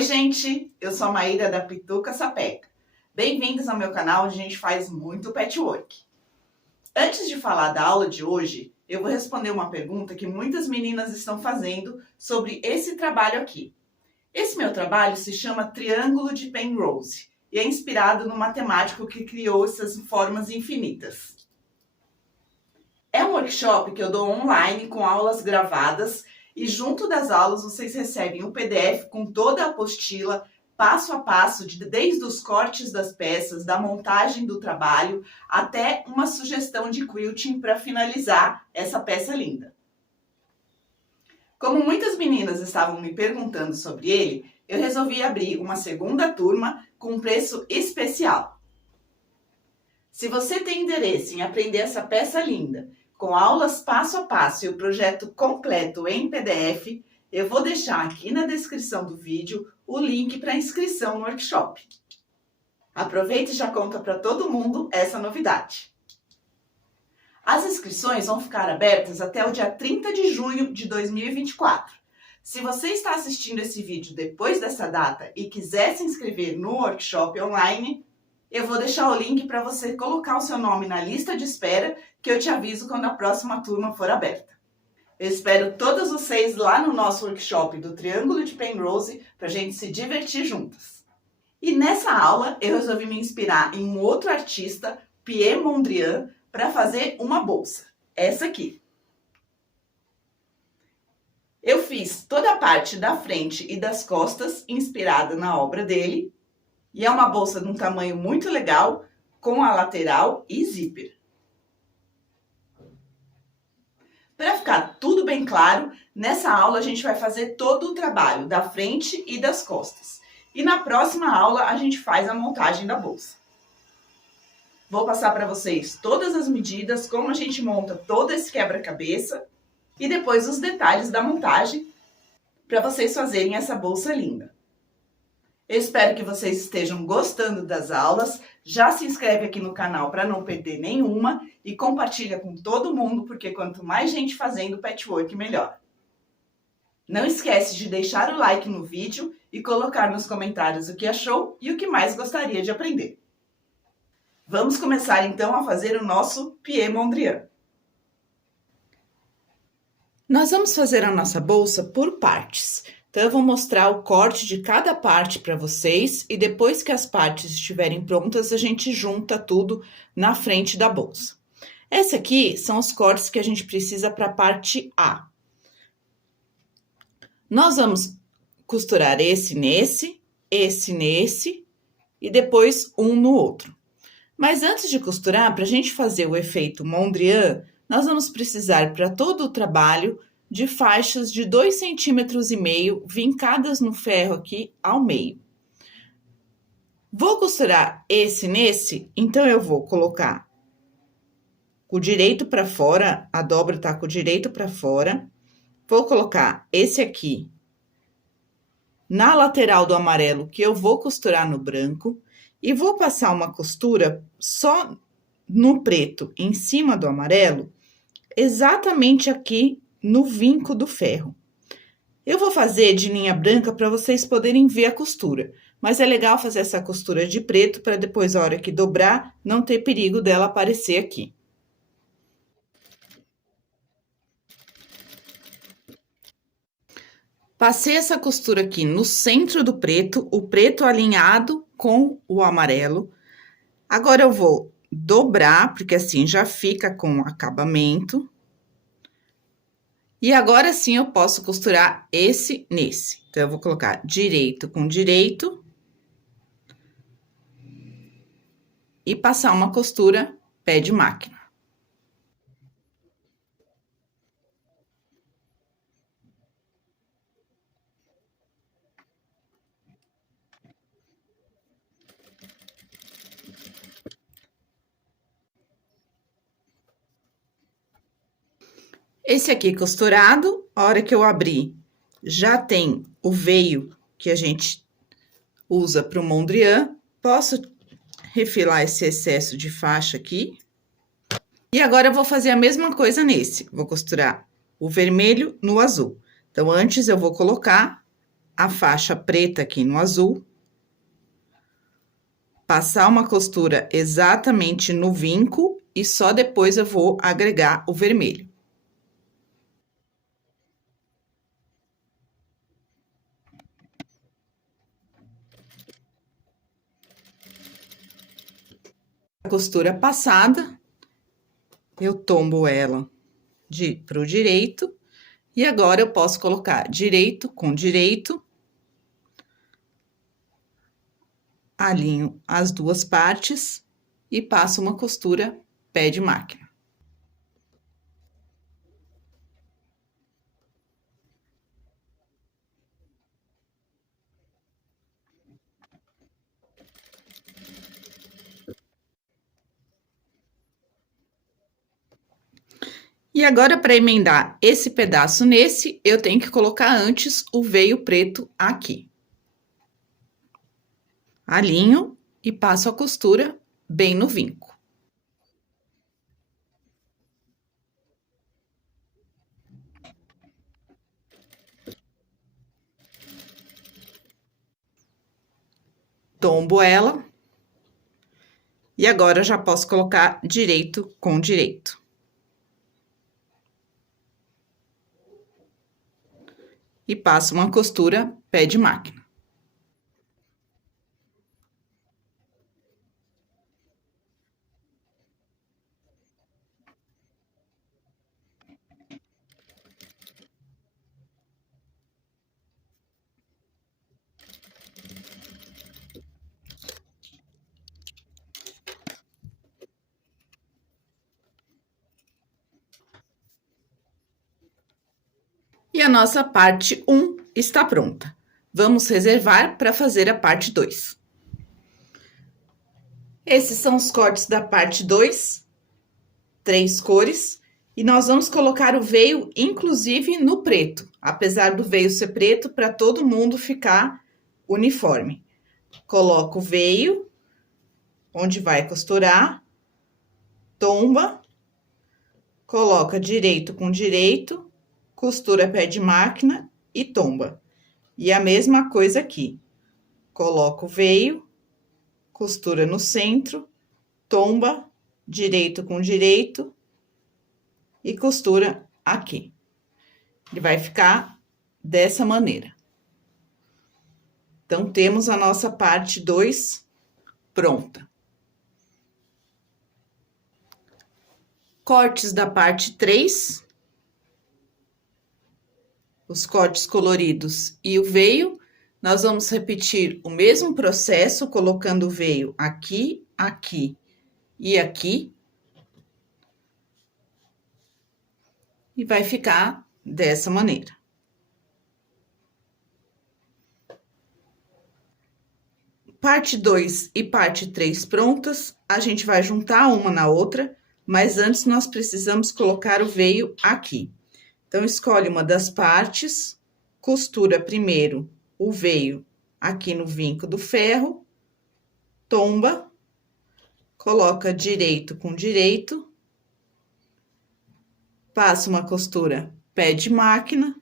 Oi, gente! Eu sou a Maíra da Pituca Sapeca. Bem-vindos ao meu canal, onde a gente faz muito patchwork. Antes de falar da aula de hoje, eu vou responder uma pergunta que muitas meninas estão fazendo sobre esse trabalho aqui. Esse meu trabalho se chama Triângulo de Penrose e é inspirado no matemático que criou essas formas infinitas. É um workshop que eu dou online com aulas gravadas e junto das aulas vocês recebem um PDF com toda a apostila, passo a passo, desde os cortes das peças, da montagem do trabalho, até uma sugestão de quilting para finalizar essa peça linda. Como muitas meninas estavam me perguntando sobre ele, eu resolvi abrir uma segunda turma com um preço especial. Se você tem interesse em aprender essa peça linda, com aulas passo a passo e o projeto completo em PDF, eu vou deixar aqui na descrição do vídeo o link para inscrição no workshop. Aproveita e já conta para todo mundo essa novidade. As inscrições vão ficar abertas até o dia 30 de junho de 2024. Se você está assistindo esse vídeo depois dessa data e quiser se inscrever no workshop online, eu vou deixar o link para você colocar o seu nome na lista de espera, que eu te aviso quando a próxima turma for aberta. Eu espero todos vocês lá no nosso workshop do Triângulo de Penrose para a gente se divertir juntas. E nessa aula eu resolvi me inspirar em um outro artista, Pierre Mondrian, para fazer uma bolsa. Essa aqui. Eu fiz toda a parte da frente e das costas inspirada na obra dele. E é uma bolsa de um tamanho muito legal, com a lateral e zíper. Para ficar tudo bem claro, nessa aula a gente vai fazer todo o trabalho da frente e das costas. E na próxima aula a gente faz a montagem da bolsa. Vou passar para vocês todas as medidas, como a gente monta todo esse quebra-cabeça e depois os detalhes da montagem para vocês fazerem essa bolsa linda. Eu espero que vocês estejam gostando das aulas. Já se inscreve aqui no canal para não perder nenhuma e compartilha com todo mundo, porque quanto mais gente fazendo patchwork, melhor. Não esquece de deixar o like no vídeo e colocar nos comentários o que achou e o que mais gostaria de aprender. Vamos começar então a fazer o nosso Pierre Mondrian. Nós vamos fazer a nossa bolsa por partes. Então, eu vou mostrar o corte de cada parte para vocês e depois que as partes estiverem prontas, a gente junta tudo na frente da bolsa. Esse aqui são os cortes que a gente precisa para a parte A. Nós vamos costurar esse nesse e depois um no outro. Mas antes de costurar, para a gente fazer o efeito Mondrian, nós vamos precisar para todo o trabalho de faixas de 2,5 centímetros vincadas no ferro aqui ao meio. Vou costurar esse nesse, então eu vou colocar o direito para fora, a dobra tá com o direito para fora. Vou colocar esse aqui na lateral do amarelo, que eu vou costurar no branco, e vou passar uma costura só no preto, em cima do amarelo, exatamente aqui no vinco do ferro. Eu vou fazer de linha branca para vocês poderem ver a costura, mas é legal fazer essa costura de preto para depois, a hora que dobrar, não ter perigo dela aparecer aqui. Passei essa costura aqui no centro do preto, o preto alinhado com o amarelo. Agora eu vou dobrar, porque assim já fica com acabamento. E agora sim eu posso costurar esse nesse. Então, eu vou colocar direito com direito. E passar uma costura pé de máquina. Esse aqui costurado, a hora que eu abrir, já tem o veio que a gente usa para o Mondrian. Posso refilar esse excesso de faixa aqui. E agora eu vou fazer a mesma coisa nesse. Vou costurar o vermelho no azul. Então, antes eu vou colocar a faixa preta aqui no azul, passar uma costura exatamente no vinco e só depois eu vou agregar o vermelho. A costura passada, eu tombo ela pro direito, e agora eu posso colocar direito com direito, alinho as duas partes e passo uma costura pé de máquina. E agora, para emendar esse pedaço nesse, eu tenho que colocar antes o veio preto aqui. Alinho e passo a costura bem no vinco. Tombo ela. E agora, eu já posso colocar direito com direito. E passo uma costura pé de máquina. E a nossa parte 1 está pronta. Vamos reservar para fazer a parte 2. Esses são os cortes da parte 2, 3 cores, e nós vamos colocar o veio, inclusive, no preto, apesar do veio ser preto, para todo mundo ficar uniforme. Coloco o veio, onde vai costurar, tomba, coloca direito com direito, costura pé de máquina e tomba. E a mesma coisa aqui. Coloco o veio, costura no centro, tomba, direito com direito e costura aqui. Ele vai ficar dessa maneira. Então, temos a nossa parte 2 pronta. Cortes da parte 3. Os cortes coloridos e o veio, nós vamos repetir o mesmo processo, colocando o veio aqui, aqui e aqui. E vai ficar dessa maneira. Parte 2 e parte 3 prontas, a gente vai juntar uma na outra, mas antes nós precisamos colocar o veio aqui. Então, escolhe uma das partes, costura primeiro o veio aqui no vinco do ferro, tomba, coloca direito com direito, passa uma costura pé de máquina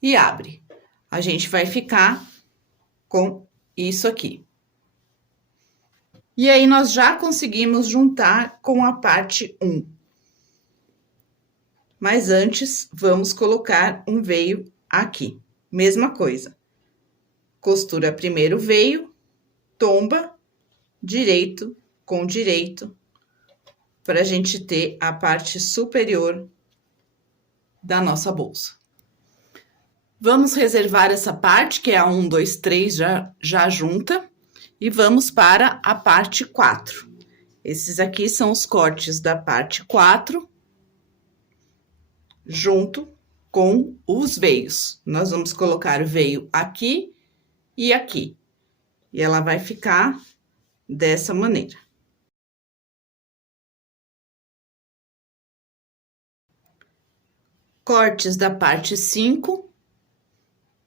e abre. A gente vai ficar com isso aqui. E aí, nós já conseguimos juntar com a parte 1. Mas antes, vamos colocar um veio aqui. Mesma coisa. Costura primeiro o veio, tomba, direito com direito, para a gente ter a parte superior da nossa bolsa. Vamos reservar essa parte, que é a 1, 2, 3, já junta, e vamos para a parte 4. Esses aqui são os cortes da parte 4, junto com os veios. Nós vamos colocar o veio aqui e aqui. E ela vai ficar dessa maneira. Cortes da parte 5.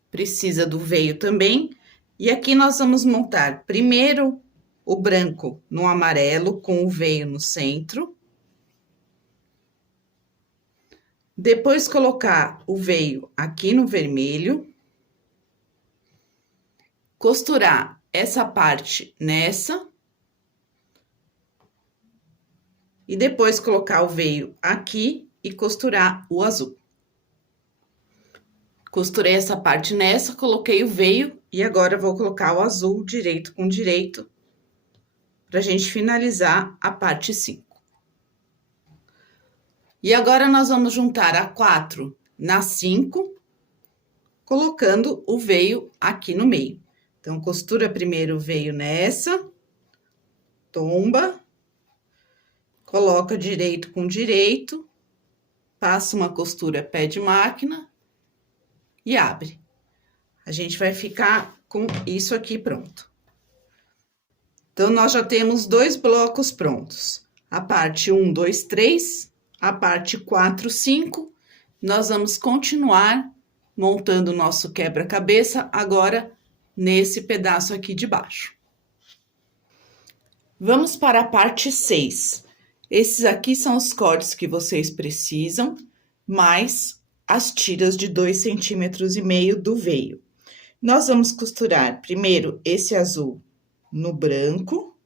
Precisa do veio também. E aqui nós vamos montar primeiro o branco no amarelo com o veio no centro. Depois colocar o veio aqui no vermelho. Costurar essa parte nessa. E depois colocar o veio aqui e costurar o azul. Costurei essa parte nessa, coloquei o veio e agora vou colocar o azul direito com direito pra gente finalizar a parte 5. E agora nós vamos juntar a 4 na 5, colocando o veio aqui no meio. Então, costura primeiro o veio nessa, tomba, coloca direito com direito, passa uma costura pé de máquina e abre. A gente vai ficar com isso aqui pronto. Então, nós já temos 2 blocos prontos. A parte 1, 2, 3, a parte 4, 5. Nós vamos continuar montando o nosso quebra-cabeça agora nesse pedaço aqui de baixo. Vamos para a parte 6. Esses aqui são os cortes que vocês precisam, mais as tiras de 2,5 cm do veio. Nós vamos costurar primeiro esse azul no branco.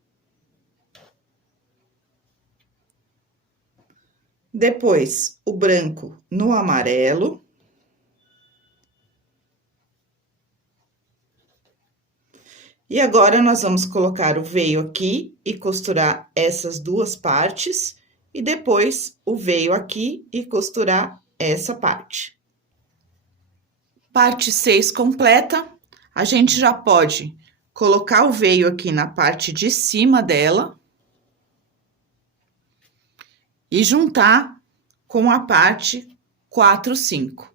Depois, o branco no amarelo. E agora, nós vamos colocar o veio aqui e costurar essas 2 partes. E depois, o veio aqui e costurar essa parte. Parte 6 completa, a gente já pode colocar o veio aqui na parte de cima dela. E juntar com a parte 4, 5.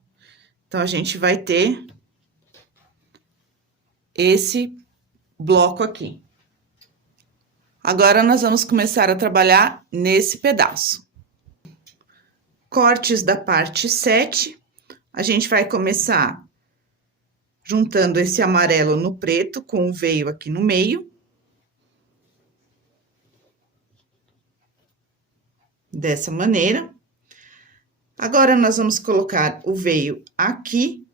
Então, a gente vai ter esse bloco aqui. Agora, nós vamos começar a trabalhar nesse pedaço. Cortes da parte 7, a gente vai começar juntando esse amarelo no preto com o veio aqui no meio. Dessa maneira. Agora, nós vamos colocar o veio aqui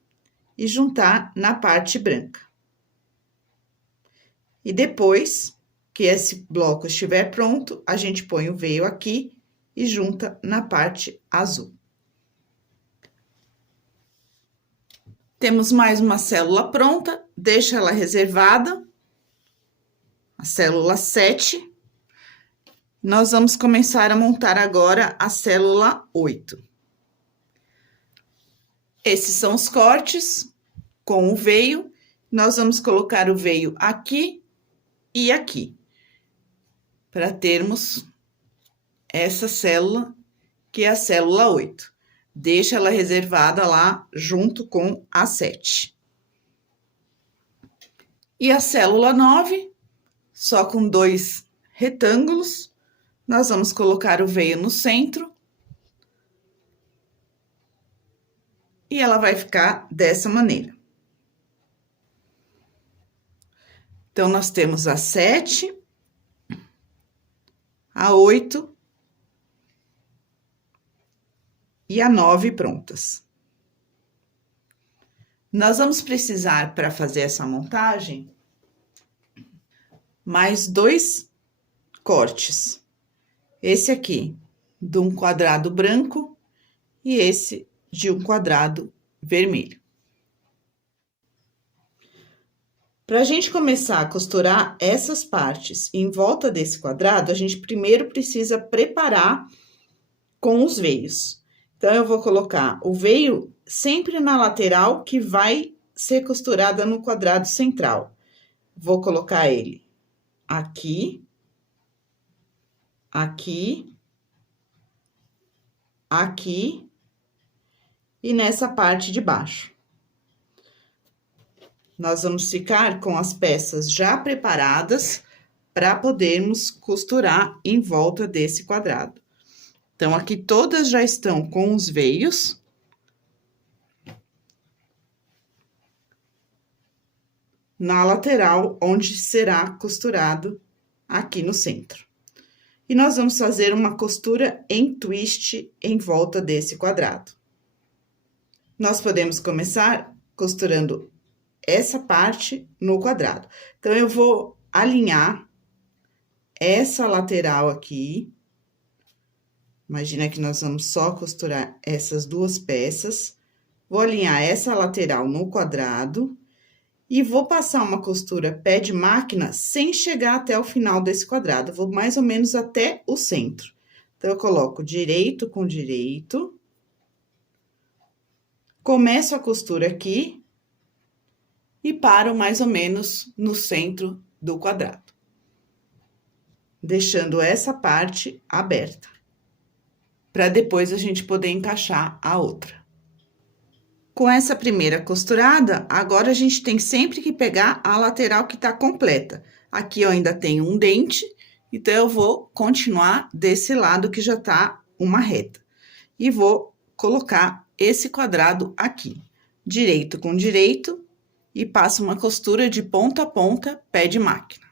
e juntar na parte branca. E depois que esse bloco estiver pronto, a gente põe o veio aqui e junta na parte azul. Temos mais uma célula pronta, deixa ela reservada, a célula 7. Nós vamos começar a montar agora a célula 8. Esses são os cortes com o veio. Nós vamos colocar o veio aqui e aqui, para termos essa célula, que é a célula 8. Deixa ela reservada lá junto com a 7. E a célula 9, só com 2 retângulos, nós vamos colocar o veio no centro. E ela vai ficar dessa maneira. Então, nós temos a 7, a 8 e a 9 prontas. Nós vamos precisar, para fazer essa montagem, mais 2 cortes. Esse aqui, de um quadrado branco, e esse de um quadrado vermelho. Para a gente começar a costurar essas partes em volta desse quadrado, a gente primeiro precisa preparar com os veios. Então, eu vou colocar o veio sempre na lateral que vai ser costurada no quadrado central. Vou colocar ele aqui, aqui, aqui e nessa parte de baixo. Nós vamos ficar com as peças já preparadas para podermos costurar em volta desse quadrado. Então, aqui todas já estão com os veios. Na lateral, onde será costurado aqui no centro. E nós vamos fazer uma costura em twist em volta desse quadrado. Nós podemos começar costurando essa parte no quadrado. Então, eu vou alinhar essa lateral aqui. Imagina que nós vamos só costurar essas duas peças. Vou alinhar essa lateral no quadrado e vou passar uma costura pé de máquina sem chegar até o final desse quadrado. Vou mais ou menos até o centro. Então, eu coloco direito com direito. Começo a costura aqui e paro mais ou menos no centro do quadrado, deixando essa parte aberta, para depois a gente poder encaixar a outra. Com essa primeira costurada, agora a gente tem sempre que pegar a lateral que tá completa. Aqui eu ainda tenho um dente, então eu vou continuar desse lado que já tá uma reta. E vou colocar esse quadrado aqui, direito com direito, e passo uma costura de ponta a ponta, pé de máquina.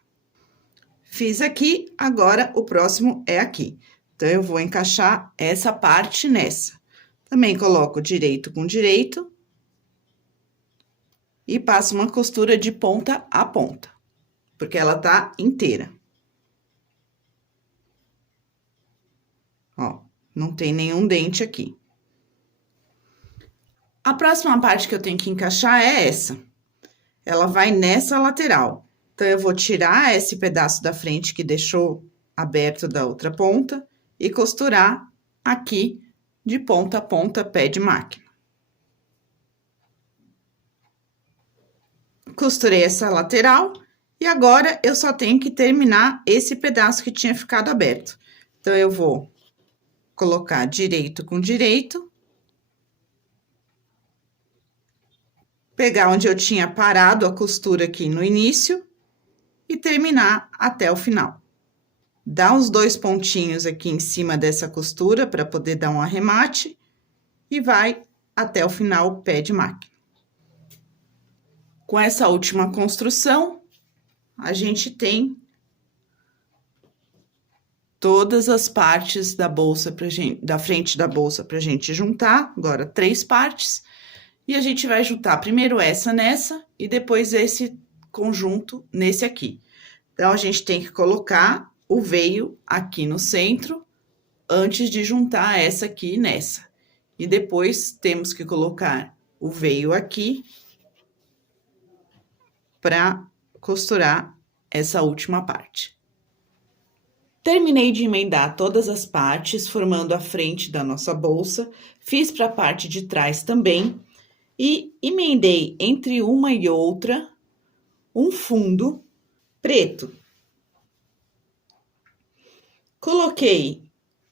Fiz aqui, agora o próximo é aqui. Então, eu vou encaixar essa parte nessa. Também coloco direito com direito. E passo uma costura de ponta a ponta, porque ela tá inteira. Ó, não tem nenhum dente aqui. A próxima parte que eu tenho que encaixar é essa. Ela vai nessa lateral. Então, eu vou tirar esse pedaço da frente que deixou aberto da outra ponta e costurar aqui de ponta a ponta, pé de máquina. Costurei essa lateral e agora eu só tenho que terminar esse pedaço que tinha ficado aberto. Então, eu vou colocar direito com direito. Pegar onde eu tinha parado a costura aqui no início e terminar até o final. Dá uns 2 pontinhos aqui em cima dessa costura para poder dar um arremate e vai até o final, pé de máquina. Com essa última construção, a gente tem todas as partes da bolsa da frente da bolsa pra gente juntar, agora 3 partes. E a gente vai juntar primeiro essa nessa e depois esse conjunto nesse aqui. Então, a gente tem que colocar o veio aqui no centro antes de juntar essa aqui nessa. E depois temos que colocar o veio aqui para costurar essa última parte. Terminei de emendar todas as partes, formando a frente da nossa bolsa. Fiz para a parte de trás também. E emendei entre uma e outra um fundo preto. Coloquei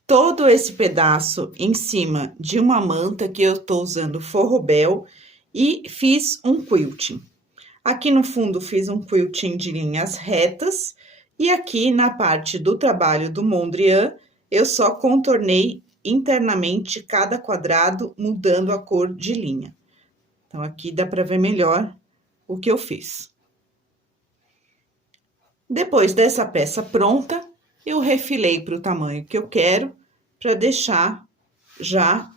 todo esse pedaço em cima de uma manta que eu tô usando forrobel e fiz um quilting. Aqui no fundo fiz um quilting de linhas retas e aqui na parte do trabalho do Mondrian eu só contornei internamente cada quadrado mudando a cor de linha. Então, aqui dá para ver melhor o que eu fiz. Depois dessa peça pronta, eu refilei para o tamanho que eu quero, para deixar já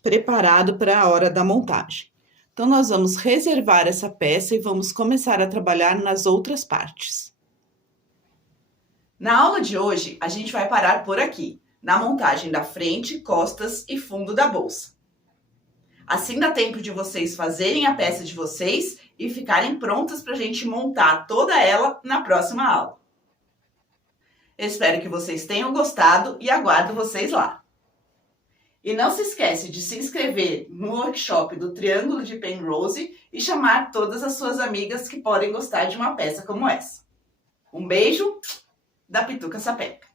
preparado para a hora da montagem. Então, nós vamos reservar essa peça e vamos começar a trabalhar nas outras partes. Na aula de hoje, a gente vai parar por aqui, na montagem da frente, costas e fundo da bolsa. Assim dá tempo de vocês fazerem a peça de vocês e ficarem prontas para a gente montar toda ela na próxima aula. Eu espero que vocês tenham gostado e aguardo vocês lá. E não se esquece de se inscrever no workshop do Triângulo de Penrose e chamar todas as suas amigas que podem gostar de uma peça como essa. Um beijo da Pituca Sapeca!